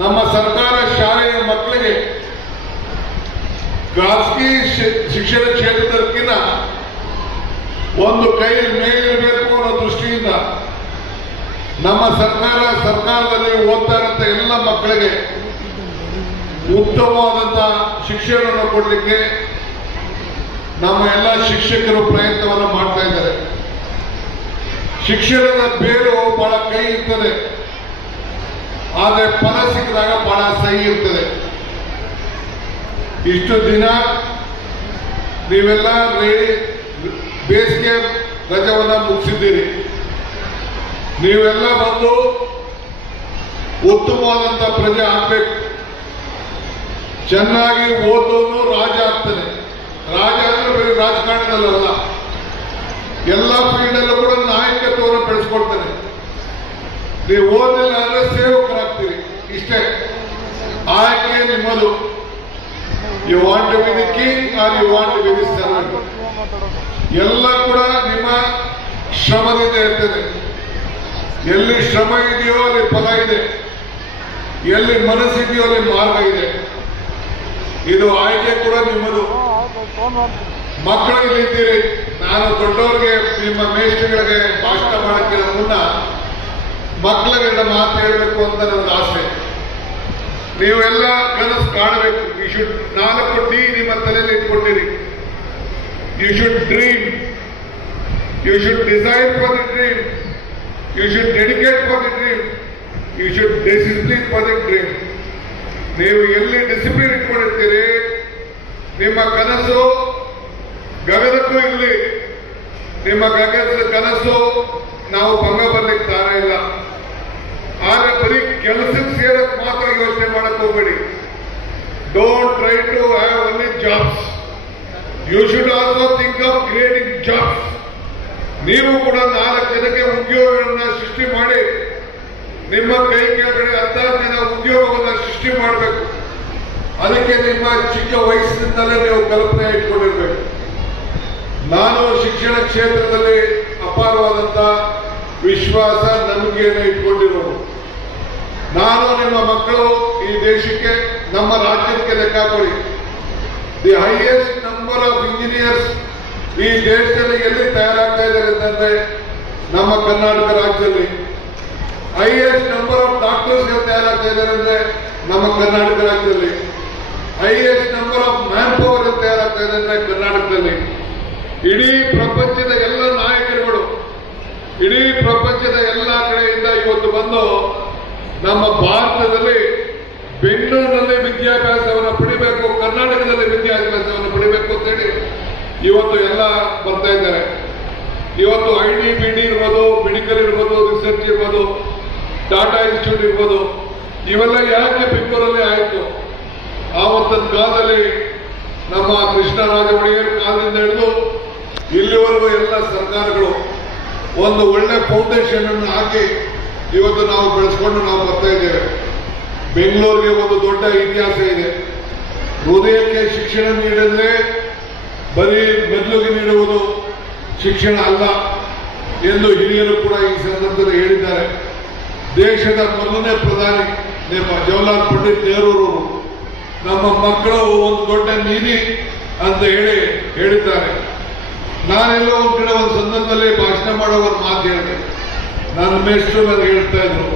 ನಮ್ಮ ಸರ್ಕಾರ ಶಾಲೆಯ ಮಕ್ಕಳಿಗೆ ಖಾಸಗಿ ಶಿಕ್ಷಣ ಕ್ಷೇತ್ರದಕ್ಕಿಂತ ಒಂದು ಕೈ ಮೇಲಿರಬೇಕು ಅನ್ನೋ ದೃಷ್ಟಿಯಿಂದ ನಮ್ಮ ಸರ್ಕಾರದಲ್ಲಿ ಓದ್ತಾ ಇರುವಂತ ಎಲ್ಲ ಮಕ್ಕಳಿಗೆ ಉತ್ತಮವಾದಂತಹ ಶಿಕ್ಷಣವನ್ನು ಕೊಡಲಿಕ್ಕೆ ನಮ್ಮ ಎಲ್ಲ ಶಿಕ್ಷಕರು ಪ್ರಯತ್ನವನ್ನು ಮಾಡ್ತಾ ಇದ್ದಾರೆ. ಶಿಕ್ಷಣದ ಬೇರು ಬಹಳ ಕೈ ಇರ್ತದೆ, ಆದರೆ ಫಲ ಸಿಕ್ಕಿದಾಗ ಬಹಳ ಸಹಿ ಇರ್ತದೆ. ಇಷ್ಟು ದಿನ ನೀವೆಲ್ಲ ಬೇಸಿಗೆ ರಜವನ್ನ ಮುಗಿಸಿದ್ದೀರಿ. ನೀವೆಲ್ಲ ಬಂದು ಉತ್ತಮವಾದಂತ ಪ್ರಜೆ ಆಗ್ಬೇಕು. ಚೆನ್ನಾಗಿ ಓದೋನು ರಾಜ ಆಗ್ತಾನೆ. ರಾಜ ಅಂದ್ರೆ ಬರೀ ರಾಜಕಾರಣದಲ್ಲ, ಎಲ್ಲ ಫೀಲ್ಡ್ ಅಲ್ಲೂ ಕೂಡ ನಾಯಕತ್ವವನ್ನು ಬೆಳೆಸ್ಕೊಳ್ತಾನೆ. ನೀವು ಓದಿಲ್ಲ ಅಂದ್ರೆ ಸೇವಕರಾಗ್ತೀರಿ. ಇಷ್ಟೇ ಆಯ್ಕೆ ನಿಮ್ಮದು. You want to be the king or you want to be the servant. ಎಲ್ಲ ಕೂಡ ನಿಮ್ಮ ಶ್ರಮದಿಂದ ಇರ್ತದೆ. ಎಲ್ಲಿ ಶ್ರಮ ಇದೆಯೋ ಅಲ್ಲಿ ಫಲ ಇದೆ, ಎಲ್ಲಿ ಮನಸ್ಸಿದೆಯೋ ಅಲ್ಲಿ ಮಾರ್ಗ ಇದೆ. ಇದು ಆಯ್ಕೆ ಕೂಡ ನಿಮ್ಮದು. ಮಕ್ಕಳು ಇಲ್ಲಿದ್ದೀರಿ. ನಾನು ದೊಡ್ಡವರಿಗೆ, ನಿಮ್ಮ ಮೇಷ್ಟ್ರುಗಳಿಗೆ ಭಾಷಣ ಮಾಡೋಕ್ಕೆ ಮುನ್ನ ಮಕ್ಕಳಿಗೆ ಮಾತು ಹೇಳಬೇಕು ಅಂತ ನನಗೆ ಆಸೆ. ನೀವೆಲ್ಲ ಕನಸು ಕಾಣಬೇಕು. ಯು ಶುಡ್ 4 ಡಿ ನಿಮ್ಮ ತಲೆಯಲ್ಲಿ ಇಟ್ಕೊಂಡಿರಿ. You should dream, you should design for the dream, you should dedicate for the dream, you should discipline for the dream. ನೀವು ಎಲ್ಲಿ ಡಿಸಿಪ್ಲಿನ್ ಇಟ್ಕೊಂಡಿರ್ತೀರಿ, ನಿಮ್ಮ ಕನಸು ಗಗನಕ್ಕೂ ಇರಲಿ. ನಿಮ್ಮ ಗಗನದ ಕನಸು ನಾವು ಭಂಗ ಬರ್ಲಿಕ್ಕೆ ದಾರ ಇಲ್ಲ. ಆದ್ರೆ ಬರೀ ಕೆಲಸಕ್ಕೆ ಸೇರಕ್ ಮಾತ್ರ ಯೋಚನೆ ಮಾಡಕ್ ಹೋಗ್ಬೇಡಿ. Don't try to have only jobs. You should also think of creating jobs. ನೀವು ಕೂಡ 4 ಜನಕ್ಕೆ ಉದ್ಯೋಗಗಳನ್ನ ಸೃಷ್ಟಿ ಮಾಡಿ, ನಿಮ್ಮ ಕೈ ಕೆಳಗಡೆ 10 ಜನ ಉದ್ಯೋಗವನ್ನ ಸೃಷ್ಟಿ ಮಾಡಬೇಕು. ಅದಕ್ಕೆ ನಿಮ್ಮ ಚಿಕ್ಕ ವಯಸ್ಸಿನಿಂದಲೇ ನೀವು ಕಲ್ಪನೆ ಇಟ್ಕೊಂಡಿರ್ಬೇಕು. ನಾನು ಶಿಕ್ಷಣ ಕ್ಷೇತ್ರದಲ್ಲಿ ಅಪಾರವಾದಂತ ವಿಶ್ವಾಸ, ನಂಬಿಕೆಯನ್ನು ಇಟ್ಕೊಂಡಿರೋದು. ನಾನು ನಿಮ್ಮ ಮಕ್ಕಳು ಈ ದೇಶಕ್ಕೆ, ನಮ್ಮ ರಾಜ್ಯಕ್ಕೆ ಲೆಕ್ಕ ಕೊಡಿ. The highest number of engineers ಈ ದೇಶದಲ್ಲಿ ಎಲ್ಲಿ ತಯಾರಾಗ್ತಾ ಇದ್ದಾರೆ ಅಂತಂದ್ರೆ ನಮ್ಮ ಕರ್ನಾಟಕ ರಾಜ್ಯದಲ್ಲಿ. ಹೈಯೆಸ್ಟ್ ನಂಬರ್ ಆಫ್ ಡಾಕ್ಟರ್ಸ್ ತಯಾರಾಗ್ತಾ ಇದ್ದಾರೆ ಅಂದ್ರೆ ನಮ್ಮ ಕರ್ನಾಟಕ ರಾಜ್ಯದಲ್ಲಿ. Highest number of man power ತಯಾರಾಗ್ತಾ ಇದೆ ಅಂದ್ರೆ ಕರ್ನಾಟಕದಲ್ಲಿ. ಇಡೀ ಪ್ರಪಂಚದ ಎಲ್ಲ ನಾಯಕರುಗಳು, ಇಡೀ ಪ್ರಪಂಚದ ಎಲ್ಲ ಕಡೆಯಿಂದ ಇವತ್ತು ಬಂದು ನಮ್ಮ ಭಾರತದಲ್ಲಿ, ಬೆಂಗಳೂರಿನಲ್ಲಿ ವಿದ್ಯಾಭ್ಯಾಸವನ್ನು ಪಡಿಬೇಕು, ಕರ್ನಾಟಕದಲ್ಲಿ ವಿದ್ಯಾಭ್ಯಾಸವನ್ನು ಪಡಿಬೇಕು ಅಂತೇಳಿ ಇವತ್ತು ಎಲ್ಲ ಬರ್ತಾ ಇದ್ದಾರೆ. ಇವತ್ತು IDBD ಇರ್ಬೋದು, ಮೆಡಿಕಲ್ ಇರ್ಬೋದು, ರಿಸರ್ಚ್ ಇರ್ಬೋದು, ಟಾಟಾ ಇನ್ಸ್ಟಿಟ್ಯೂಟ್ ಇರ್ಬೋದು, ಇವೆಲ್ಲ ಯಾಕೆ ಬೆಂಗಳೂರಲ್ಲಿ ಆಯಿತು? ಆವತ್ತಿನ ಕಾಲದಲ್ಲಿ ನಮ್ಮ ಕೃಷ್ಣರಾಜ ಒಡೆಯರ್ ಕಾಲದಿಂದ ಹಿಡಿದು ಇಲ್ಲಿವರೆಗೂ ಎಲ್ಲ ಸರ್ಕಾರಗಳು ಒಂದು ಒಳ್ಳೆ ಫೌಂಡೇಶನ್ ಅನ್ನು ಹಾಕಿ ಇವತ್ತು ನಾವು ಬೆಳೆಸ್ಕೊಂಡು ನಾವು ಬರ್ತಾ ಇದ್ದೇವೆ. ಬೆಂಗಳೂರಿಗೆ ಒಂದು ದೊಡ್ಡ ಇತಿಹಾಸ ಇದೆ. ಹೃದಯಕ್ಕೆ ಶಿಕ್ಷಣ ನೀಡಿದ್ರೆ ಬರೀ ಮೆದುಳಿಗೆ ನೀಡುವುದು ಶಿಕ್ಷಣ ಅಲ್ಲ ಎಂದು ಹಿರಿಯರು ಕೂಡ ಈ ಸಂದರ್ಭದಲ್ಲಿ ಹೇಳಿದ್ದಾರೆ. ದೇಶದ ಮೊದಲನೇ ಪ್ರಧಾನಿ ಜವಾಹರ್ಲಾಲ್ ಪಂಡಿತ್ ನೆಹರು ನಮ್ಮ ಮಕ್ಕಳು ಒಂದು ದೊಡ್ಡ ನಿಧಿ ಅಂತ ಹೇಳಿದ್ದಾರೆ. ನಾನೆಲ್ಲ ಒಂದು ಕಡೆ ಒಂದು ಸಂದರ್ಭದಲ್ಲಿ ಭಾಷಣ ಮಾಡೋ ಒಂದು ಮಾತು ಹೇಳಿದೆ. ನನ್ನ ಮೇಷ್ಟ್ರು ನನಗೆ ಹೇಳ್ತಾ ಇದ್ರು,